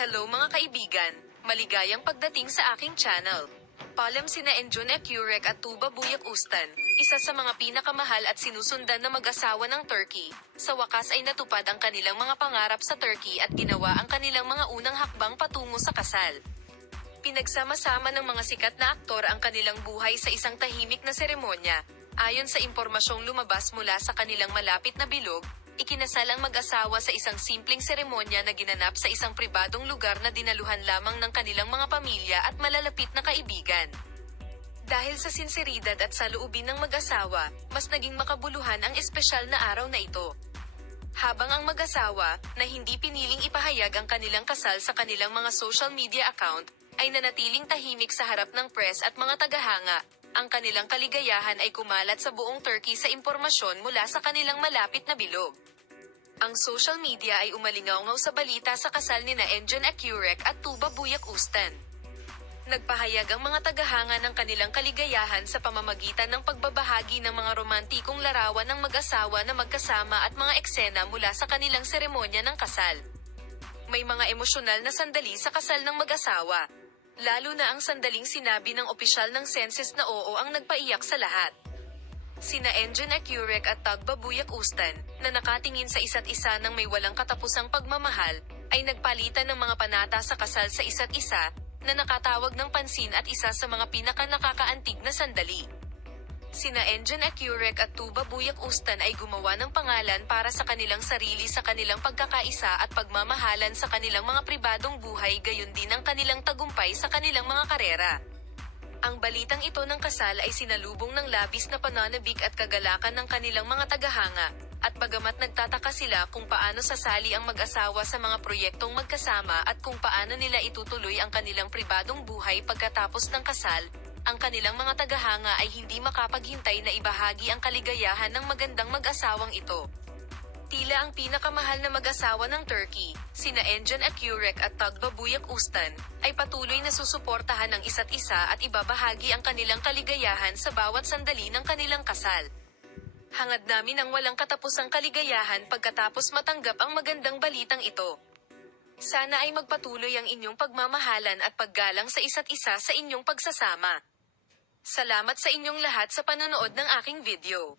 Hello mga kaibigan, maligayang pagdating sa aking channel. Paalam sina Enjun Ekurek at Tuba Buyak Ustan, isa sa mga pinakamahal at sinusundan na mag-asawa ng Turkey. Sa wakas ay natupad ang kanilang mga pangarap sa Turkey at ginawa ang kanilang mga unang hakbang patungo sa kasal. Pinagsama-sama ng mga sikat na aktor ang kanilang buhay sa isang tahimik na seremonya. Ayon sa impormasyong lumabas mula sa kanilang malapit na bilog, ikinasal ang mag-asawa sa isang simpleng seremonya na ginanap sa isang pribadong lugar na dinaluhan lamang ng kanilang mga pamilya at malalapit na kaibigan. Dahil sa sinseridad at saloobin ng mag-asawa, mas naging makabuluhan ang espesyal na araw na ito. Habang ang mag-asawa, na hindi piniling ipahayag ang kanilang kasal sa kanilang mga social media account, ay nanatiling tahimik sa harap ng press at mga tagahanga, ang kanilang kaligayahan ay kumalat sa buong Turkey sa impormasyon mula sa kanilang malapit na bilog. Ang social media ay umalingaw-ngaw sa balita sa kasal nina Enjun Ekurek at Tuba Buyak Ustan. Nagpahayag ang mga tagahanga ng kanilang kaligayahan sa pamamagitan ng pagbabahagi ng mga romantikong larawan ng mag-asawa na magkasama at mga eksena mula sa kanilang seremonya ng kasal. May mga emosyonal na sandali sa kasal ng mag-asawa. Lalo na ang sandaling sinabi ng opisyal ng census na oo ang nagpaiyak sa lahat. Sina Enjun Ekurek at Tuba Buyak Ustan, na nakatingin sa isa't isa ng may walang katapusang pagmamahal, ay nagpalitan ng mga panata sa kasal sa isa't isa, na nakatawag ng pansin at isa sa mga pinaka-nakakaantig na sandali. Sina Enjun Ekurek at Tuba Buyak Ustan ay gumawa ng pangalan para sa kanilang sarili sa kanilang pagkakaisa at pagmamahalan sa kanilang mga pribadong buhay, gayon din ang kanilang tagumpay sa kanilang mga karera. Ang balitang ito ng kasal ay sinalubong ng labis na pananabik at kagalakan ng kanilang mga tagahanga, at bagamat nagtataka sila kung paano sasali ang mag-asawa sa mga proyektong magkasama at kung paano nila itutuloy ang kanilang pribadong buhay pagkatapos ng kasal, ang kanilang mga tagahanga ay hindi makapaghintay na ibahagi ang kaligayahan ng magandang mag-asawang ito. Tila ang pinakamahal na mag-asawa ng Turkey, sina Enjun Ekurek at Tuba Buyak Ustan, ay patuloy na susuportahan ang isa't isa at ibabahagi ang kanilang kaligayahan sa bawat sandali ng kanilang kasal. Hangad namin ang walang katapusang kaligayahan pagkatapos matanggap ang magandang balitang ito. Sana ay magpatuloy ang inyong pagmamahalan at paggalang sa isa't isa sa inyong pagsasama. Salamat sa inyong lahat sa panonood ng aking video.